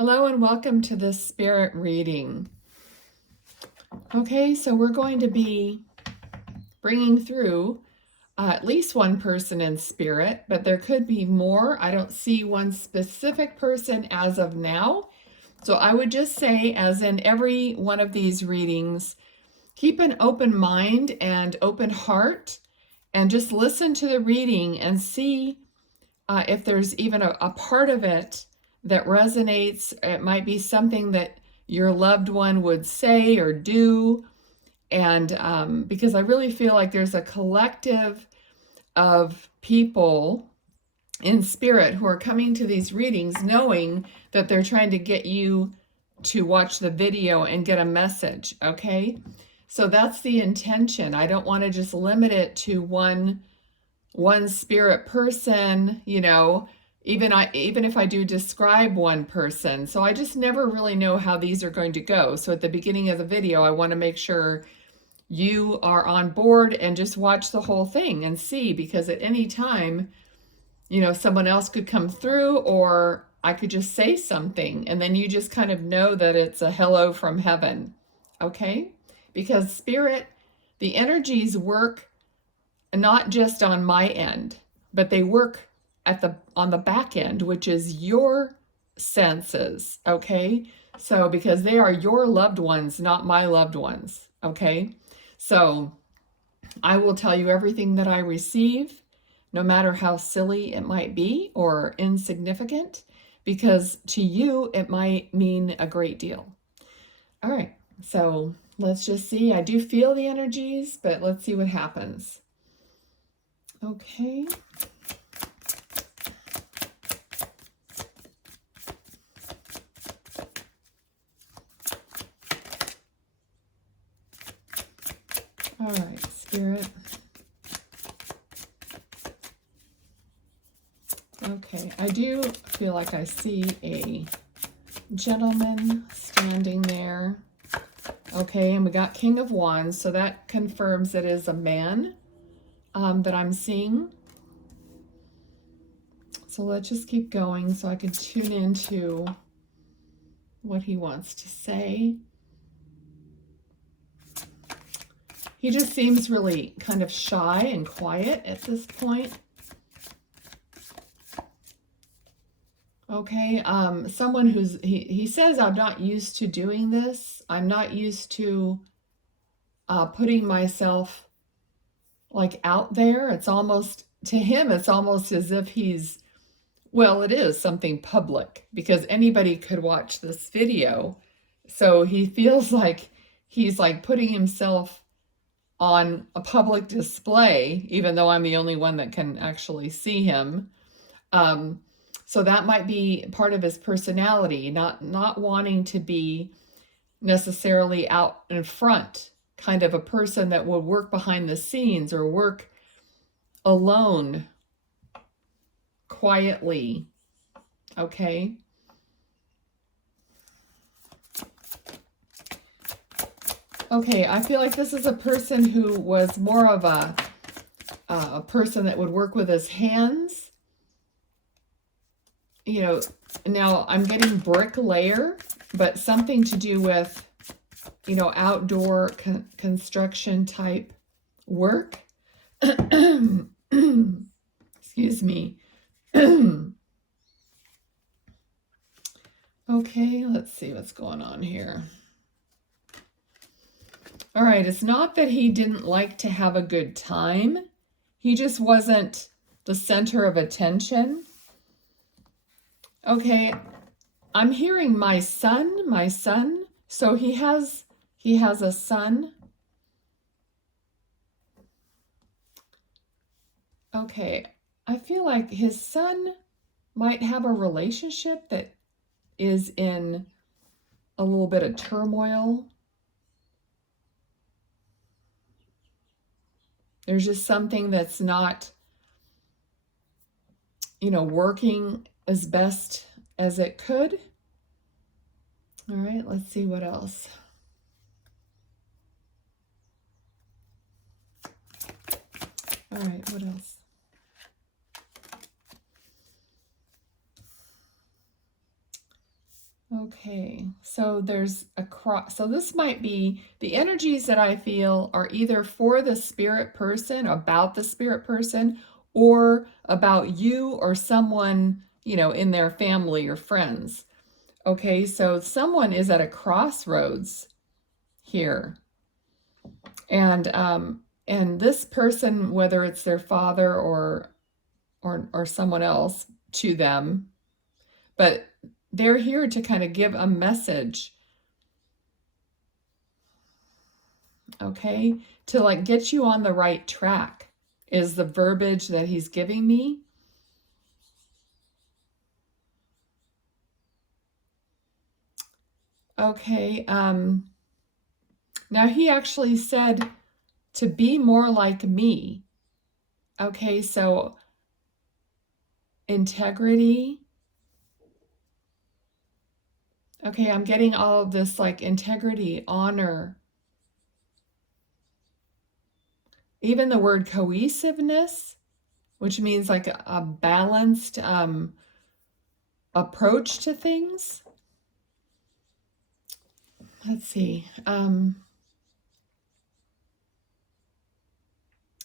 Hello and welcome to this spirit reading. Okay, so we're going to be bringing through at least one person in spirit, but there could be more. I don't see one specific person as of now. So I would just say, as in every one of these readings, keep an open mind and open heart and just listen to the reading and see if there's even a part of it that resonates. It might be something that your loved one would say or do. And because I really feel like there's a collective of people in spirit who are coming to these readings knowing that they're trying to get you to watch the video and get a message, okay? So that's the intention. I don't want to just limit it to one spirit person, even if I do describe one person. So I just never really know how these are going to go. So at the beginning of the video, I want to make sure you are on board and just watch the whole thing and see, because at any time, someone else could come through, or I could just say something and then you just kind of know that it's a hello from heaven, okay? Because spirit, the energies work not just on my end, but they work on the back end, which is your senses, okay? So because they are your loved ones, not my loved ones, okay? So I will tell you everything that I receive, no matter how silly it might be or insignificant, because to you it might mean a great deal. All right, so let's just see. I do feel the energies, but let's see what happens. Okay. All right, Spirit. Okay, I do feel like I see a gentleman standing there. Okay, and we got King of Wands, so that confirms it is a man that I'm seeing. So let's just keep going so I can tune into what he wants to say. He just seems really kind of shy and quiet at this point. Okay, someone he says, I'm not used to doing this. I'm not used to putting myself like out there. It's almost, to him, it's almost as if well, it is something public because anybody could watch this video. So he feels like he's like putting himself on a public display, even though I'm the only one that can actually see him. So that might be part of his personality, not wanting to be necessarily out in front, kind of a person that would work behind the scenes or work alone, quietly, okay? Okay, I feel like this is a person who was more of a person that would work with his hands. Now I'm getting bricklayer, but something to do with, outdoor construction type work. Excuse me. Okay, let's see what's going on here. All right, it's not that he didn't like to have a good time. He just wasn't the center of attention. Okay, I'm hearing my son. So he has a son. Okay, I feel like his son might have a relationship that is in a little bit of turmoil. There's just something that's not, working as best as it could. All right, let's see what else. All right, what else? Okay, so there's a cross. So this might be the energies that I feel are either for the spirit person, about the spirit person, or about you or someone, in their family or friends. Okay, so someone is at a crossroads here. And this person, whether it's their father or someone else to them, but they're here to kind of give a message, okay, to like get you on the right track is the verbiage that he's giving me. Okay, now he actually said to be more like me. Okay, so integrity. Okay, I'm getting all of this like integrity, honor, even the word cohesiveness, which means like a balanced approach to things. Let's see.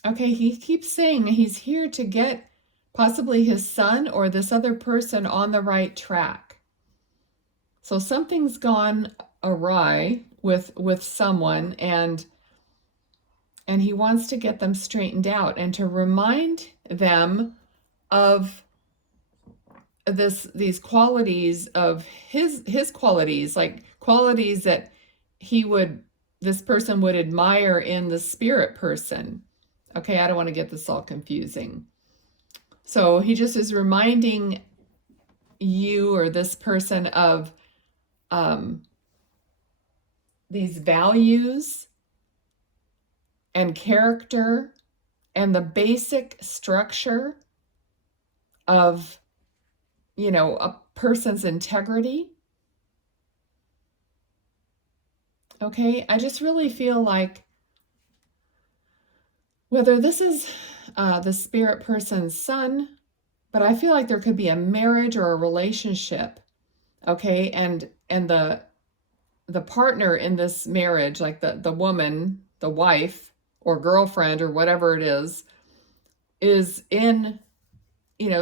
Okay, he keeps saying he's here to get possibly his son or this other person on the right track. So something's gone awry with someone, and he wants to get them straightened out and to remind them of these qualities of his qualities, like qualities that this person would admire in the spirit person. Okay, I don't want to get this all confusing. So he just is reminding you or this person of these values and character and the basic structure of, a person's integrity. Okay, I just really feel like whether this is the spirit person's son, but I feel like there could be a marriage or a relationship, okay, and the partner in this marriage, like the woman, the wife or girlfriend or whatever it is in,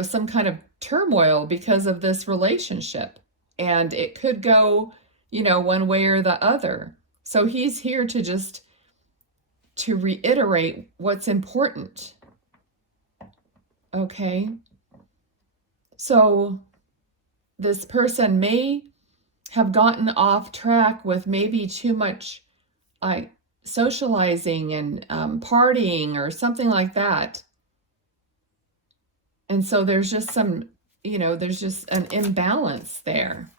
some kind of turmoil because of this relationship. And it could go, one way or the other. So he's here to reiterate what's important. Okay. So this person may have gotten off track with maybe too much socializing and partying or something like that. And so there's just there's just an imbalance there.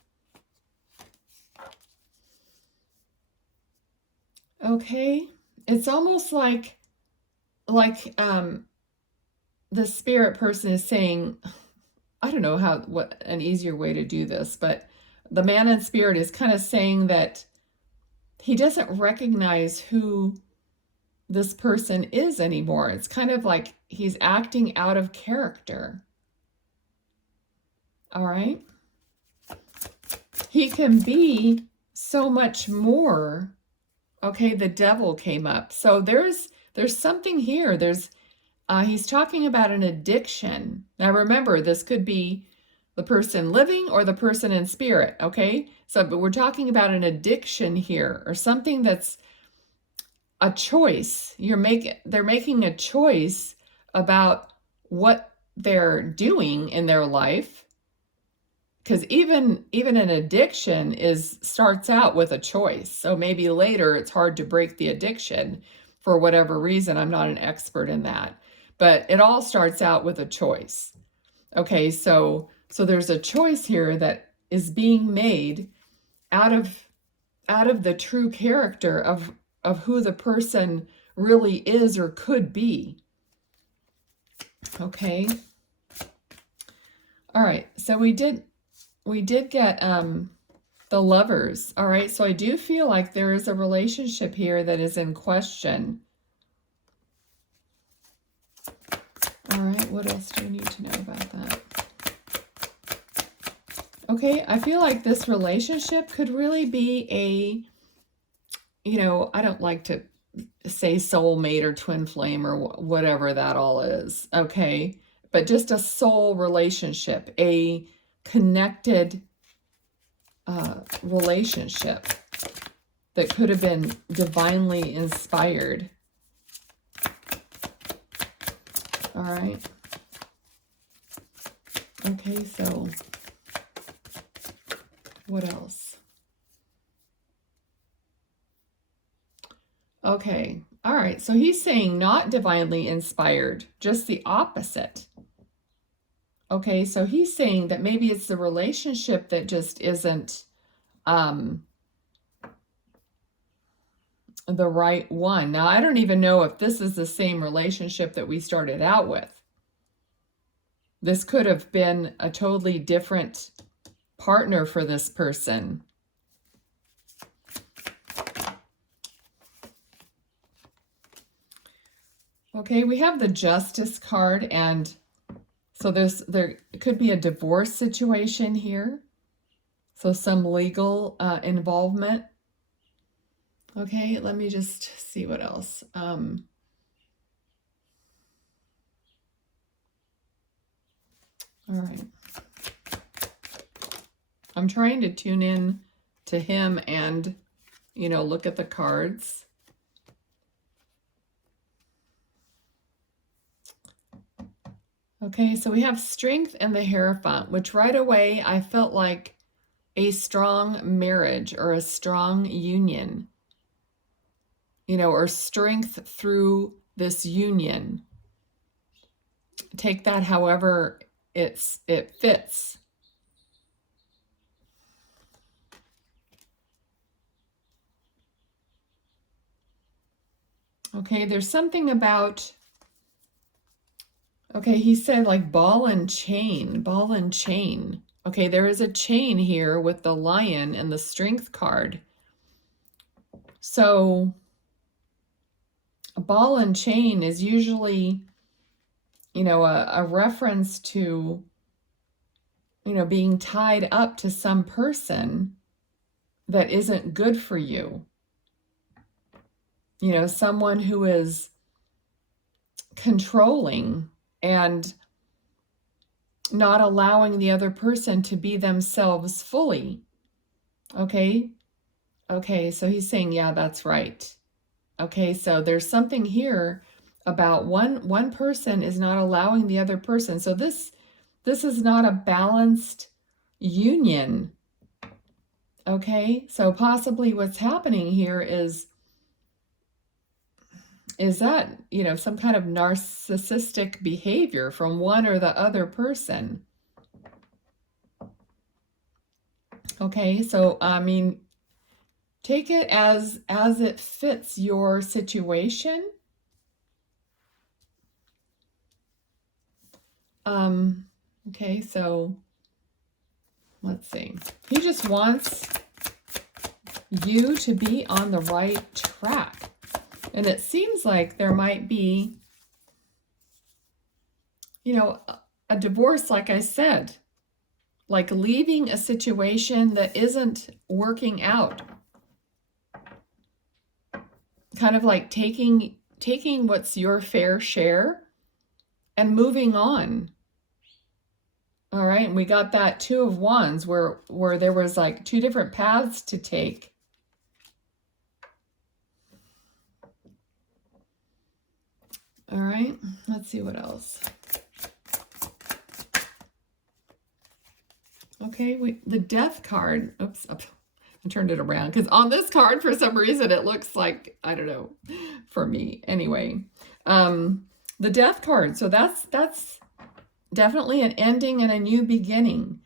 Okay. It's almost like the spirit person is saying, I don't know what an easier way to do this, but the man in spirit is kind of saying that he doesn't recognize who this person is anymore. It's kind of like he's acting out of character. All right. He can be so much more. Okay, the devil came up. So there's something here. He's talking about an addiction. Now remember, this could be the person living or the person in spirit, okay? But we're talking about an addiction here, or something that's a choice. They're making a choice about what they're doing in their life. Because even an addiction starts out with a choice. So maybe later it's hard to break the addiction for whatever reason. I'm not an expert in that. But it all starts out with a choice. Okay, so there's a choice here that is being made out of the true character of who the person really is or could be. Okay. All right, so we did get the Lovers. All right, so I do feel like there is a relationship here that is in question. All right, what else do we need to know about that? Okay, I feel like this relationship could really be a, I don't like to say soulmate or twin flame or whatever that all is, okay? But just a soul relationship, a connected relationship that could have been divinely inspired. All right. Okay, so what else? Okay. All right. So he's saying not divinely inspired, just the opposite. Okay. So he's saying that maybe it's the relationship that just isn't the right one. Now, I don't even know if this is the same relationship that we started out with. This could have been a totally different partner for this person. Okay, we have the Justice card, and so there could be a divorce situation here. So some legal involvement. Okay, let me just see what else. All right. I'm trying to tune in to him and, look at the cards. Okay, so we have Strength and the Hierophant, which right away I felt like a strong marriage or a strong union, or strength through this union. Take that however it fits. Okay, there's something about, okay, he said like ball and chain, ball and chain. Okay, there is a chain here with the lion and the Strength card. So a ball and chain is usually, a reference to, being tied up to some person that isn't good for you. Someone who is controlling and not allowing the other person to be themselves fully. Okay? Okay, so he's saying, yeah, that's right. Okay, so there's something here about one person is not allowing the other person. So this is not a balanced union. Okay, so possibly what's happening here is that, some kind of narcissistic behavior from one or the other person. Okay, so I mean, take it as it fits your situation. Okay, so let's see. He just wants you to be on the right track. And it seems like there might be, a divorce, like I said, like leaving a situation that isn't working out. Kind of like taking what's your fair share and moving on. All right, and we got that Two of Wands where there was like two different paths to take. All right, let's see what else. Okay, the Death card. Oops, I turned it around because on this card, for some reason, it looks like, I don't know, for me. Anyway, the Death card. So that's definitely an ending and a new beginning.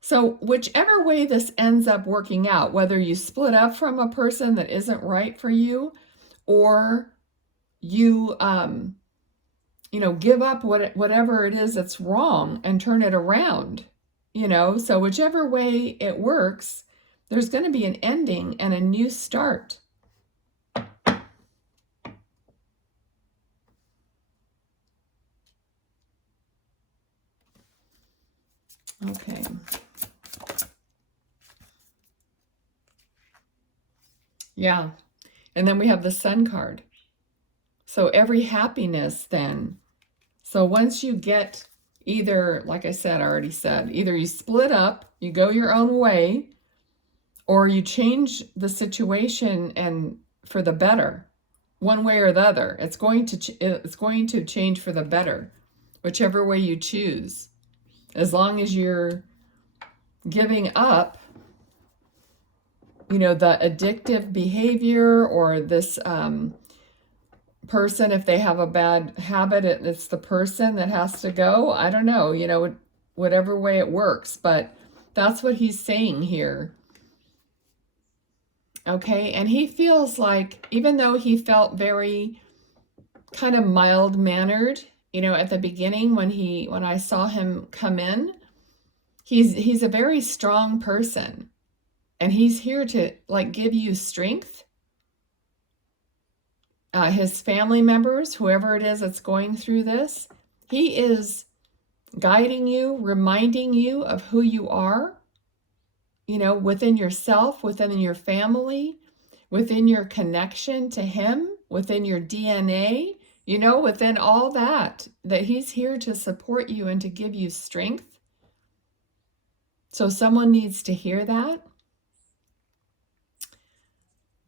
So whichever way this ends up working out, whether you split up from a person that isn't right for you, or you, give up whatever it is that's wrong and turn it around, so whichever way it works, there's going to be an ending and a new start. Okay. Yeah. And then we have the Sun card. So every happiness then. So once you get either, like I said, I already said, either you split up, you go your own way, or you change the situation and for the better, one way or the other. It's going to change for the better, whichever way you choose. As long as you're giving up, you know, the addictive behavior or this person, if they have a bad habit, it's the person that has to go. I don't know, you know, whatever way it works, but that's what he's saying here. Okay, and he feels like, even though he felt very kind of mild-mannered, you know, at the beginning when I saw him come in, he's a very strong person, and he's here to like give you strength. His family members, whoever it is that's going through this, he is guiding you, reminding you of who you are, you know, within yourself, within your family, within your connection to him, within your DNA, you know, within all that he's here to support you and to give you strength. So someone needs to hear that.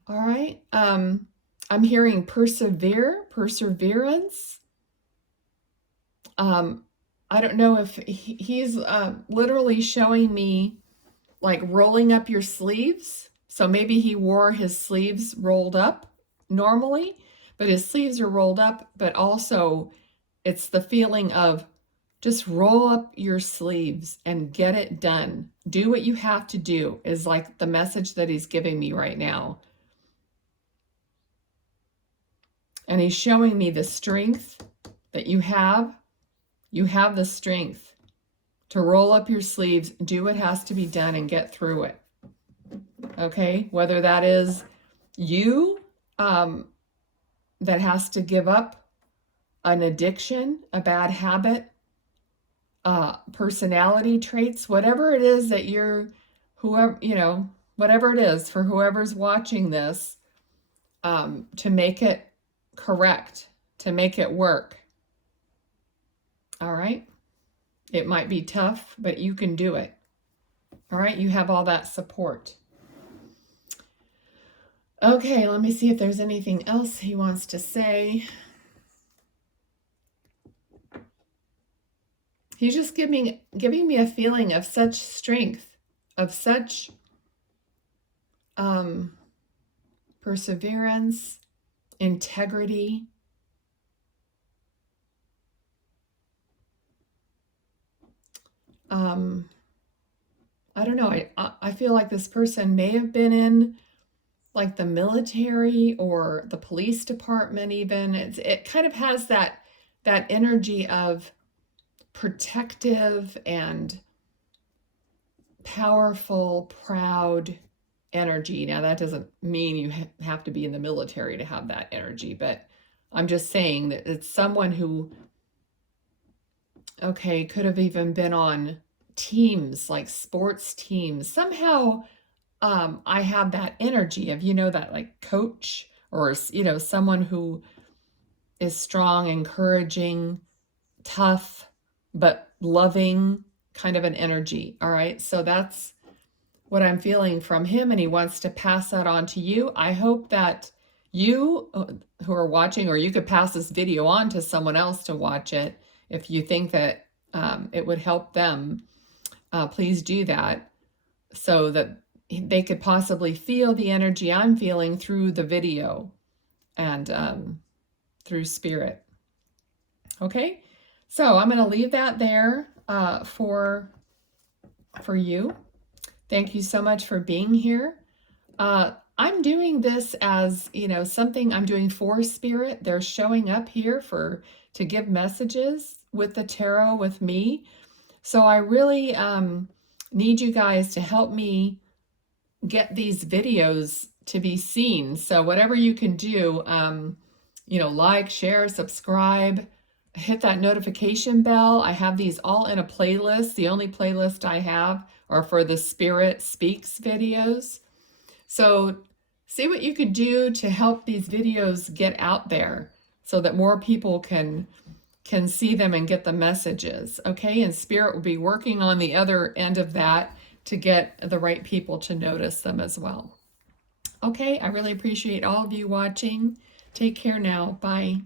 All right. I'm hearing perseverance. I don't know if he's literally showing me like rolling up your sleeves. So maybe he wore his sleeves rolled up normally, but his sleeves are rolled up, but also it's the feeling of just roll up your sleeves and get it done. Do what you have to do is like the message that he's giving me right now. And he's showing me the strength that you have. You have the strength to roll up your sleeves, do what has to be done, and get through it. Okay? Whether that is you that has to give up an addiction, a bad habit, personality traits, whatever it is that whoever, you know, whatever it is for whoever's watching this, to make it correct, to make it work. All right? It might be tough, but you can do it. All right? You have all that support. Okay, let me see if there's anything else he wants to say. He's just giving me a feeling of such strength, of such perseverance, integrity. I don't know. I feel like this person may have been in like the military or the police department even. It kind of has that energy of protective and powerful, proud energy. Now that doesn't mean you have to be in the military to have that energy, but I'm just saying that it's someone who, okay, could have even been on teams, like sports teams. Somehow I have that energy of, you know, that like coach or, you know, someone who is strong, encouraging, tough, but loving kind of an energy. All right. So that's what I'm feeling from him, and he wants to pass that on to you. I hope that you who are watching, or you could pass this video on to someone else to watch it if you think that it would help them. Please do that so that they could possibly feel the energy I'm feeling through the video and through spirit. Okay, so I'm going to leave that there for you. Thank you so much for being here. I'm doing this as, you know, something I'm doing for spirit. They're showing up here to give messages with the tarot with me. So I really need you guys to help me get these videos to be seen. So whatever you can do, you know, like, share, subscribe, hit that notification bell. I have these all in a playlist. The only playlist I have are for the Spirit Speaks videos. So see what you could do to help these videos get out there so that more people can see them and get the messages, okay? And Spirit will be working on the other end of that to get the right people to notice them as well. Okay, I really appreciate all of you watching. Take care now. Bye.